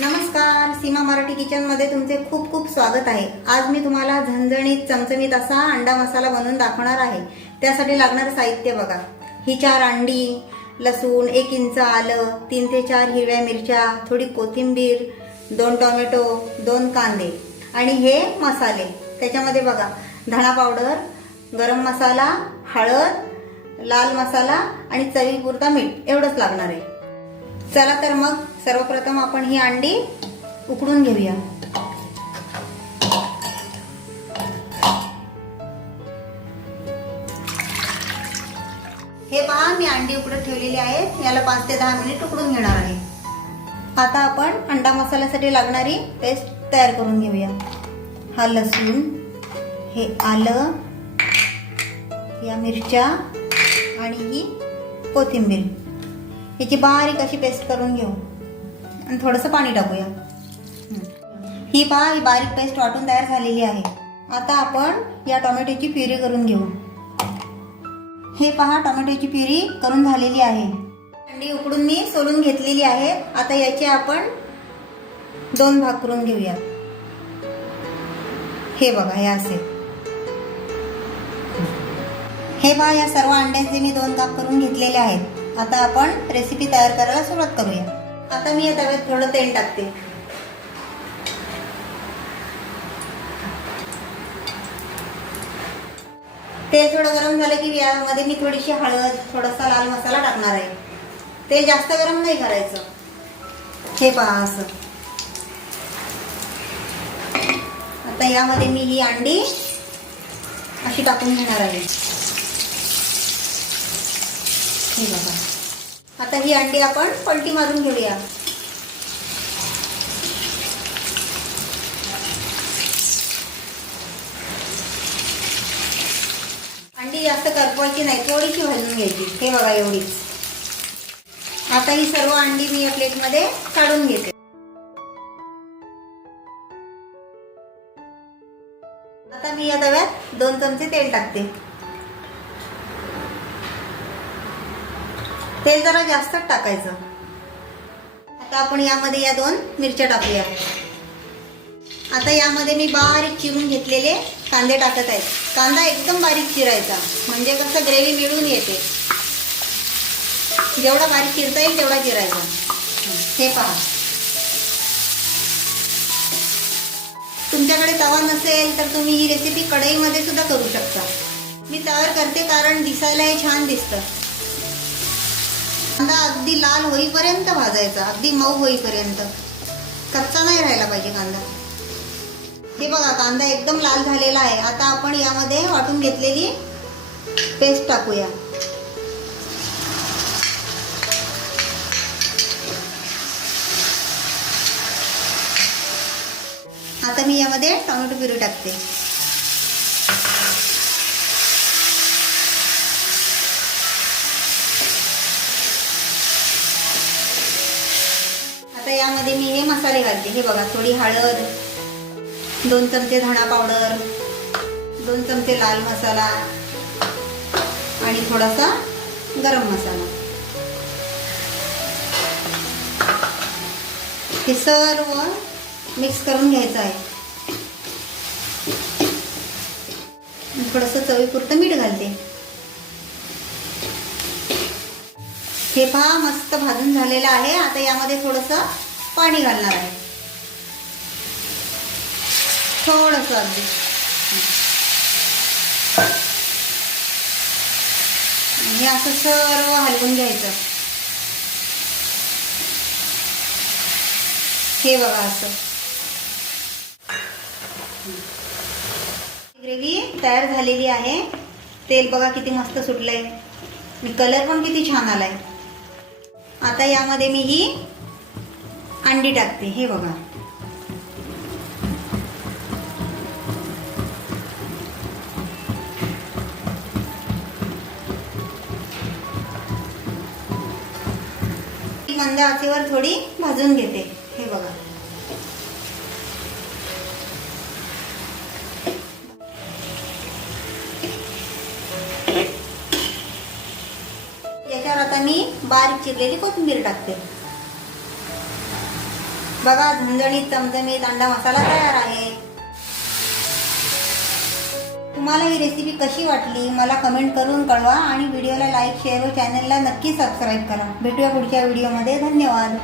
नमस्कार सीमा मराठी किचनमध्ये तुमचे खूप खूप स्वागत आहे. आज मी तुम्हाला झणझणीत चमचमीत असा अंडा मसाला बनवून दाखवणार आहे. त्यासाठी लागणारं साहित्य बघा. ही चार अंडी लसूण एक इंच आलं तीन ते चार हिरव्या मिरच्या थोडी कोथिंबीर दोन टोमॅटो दोन कांदे आणि हे मसाले. त्याच्यामध्ये बघा धणा पावडर गरम मसाला हळद लाल मसाला आणि चवीपुरता मीठ. एवढंच लागणार आहे. चला तर मग सर्वप्रथम आपण ही अंडी उकडून घेऊया. हे पहा मी अंडी उकडत ठेवलेली आहेत याला पाच ते दहा मिनिट उकडून घेणार आहे. आता आपण अंडा मसाल्यासाठी लागणारी पेस्ट तयार करून घेऊया. हा लसूण हे आलं या मिरच्या आणि ही कोथिंबीर. याची बारीक अशी पेस्ट करून घेऊ. आणि थोडंसं पाणी टाकूया. ही पहा ही बारीक पेस्ट वाटून तयार झालेली आहे. आता आपण या टोमॅटोची प्युरी करून घेऊ. हे पहा टोमॅटोची प्युरी करून झालेली आहे. अंडी उकडून मी सोलून घेतलेली आहे. आता याचे आपण दोन भाग करून घेऊया. हे बघा हे असे. हे पहा या सर्व अंड्यांचे मी दोन काप करून घेतलेले आहेत. आता आपण रेसिपी तयार करायला सुरुवात करूया. आता मी या तव्यात थोडं तेल टाकते. तेल थोडं गरम झालं की यामध्ये मी थोडीशी हळद थोडासा लाल मसाला टाकणार आहे. तेल जास्त गरम नाही करायचं. हे पहा असं. आता यामध्ये मी ही अंडी अशी टाकून घेणार आहे. हे बघा. आता ही अंडी आपण पलटी मारून घेऊया. अंडी जास्त करपवायची नाही थोडीशी भाजून घ्यायची. हे बघा एवढीच आता ही सर्व अंडी मी या प्लेटमध्ये काढून घेते. आता मी या तव्यात दोन चमचे तेल टाकते. तेल जरा जास्तच टाकायचं. आता आपण यामध्ये या दोन मिरच्या टाकूया. आता यामध्ये मी बारीक चिरून घेतलेले कांदे टाकत आहे. कांदा एकदम बारीक चिरायचा. म्हणजे कसं ग्रेव्ही मिळून येते. जेवढा बारीक चिरता येईल तेवढा चिरायचा. हे पहा. तुमच्याकडे तवा नसेल तर तुम्ही ही रेसिपी कढईमध्ये सुद्धा करू शकता. मी तयार करते कारण दिसायला हे छान दिसतं. कांदा अगदी लाल होईपर्यंत भाजायचा अगदी मऊ होईपर्यंत. कच्चा नाही राहायला पाहिजे कांदा. हे बघा कांदा एकदम लाल झालेला आहे. आता आपण यामध्ये वाटून घेतलेली पेस्ट टाकूया. आता मी यामध्ये टोमॅटो प्युरी टाकते. यामध्ये मी हे मसाले घालते. हे बघा थोडी हळद दोन चमचे धणा पावडर दोन चमचे लाल मसाला आणि थोडासा गरम मसाला. हे सर्व मिक्स करून घ्यायचं आहे. थोडंसं चवीपुरतं मीठ घालते. हे पहा मस्त भाजून झालेलं आहे. आता यामध्ये थोडंसं पाणी घालणार आहे. थोडंसं अगदी. हे असं सर्व हलवून घ्यायचं. हे बघा असं. ग्रेव्ही तयार झालेली आहे. तेल बघा किती मस्त सुटलंय. कलर पण किती छान आलाय. आता यामध्ये मी ही अंडी टाकते हे बघा. मंद आचेवर थोडी भाजून घेते हे बघा. याच्यावर आता मी बारीक चिरलेली कोथिंबीर टाकते. बघा झणझणीत चमचमीत अंडा मसाला तयार आहे. तुम्हाला ही रेसिपी कशी वाटली मला कमेंट करून कळवा आणि व्हिडिओला लाईक शेअर व चॅनलला नक्की सबस्क्राईब करा. भेटूया पुढच्या व्हिडिओमध्ये धन्यवाद.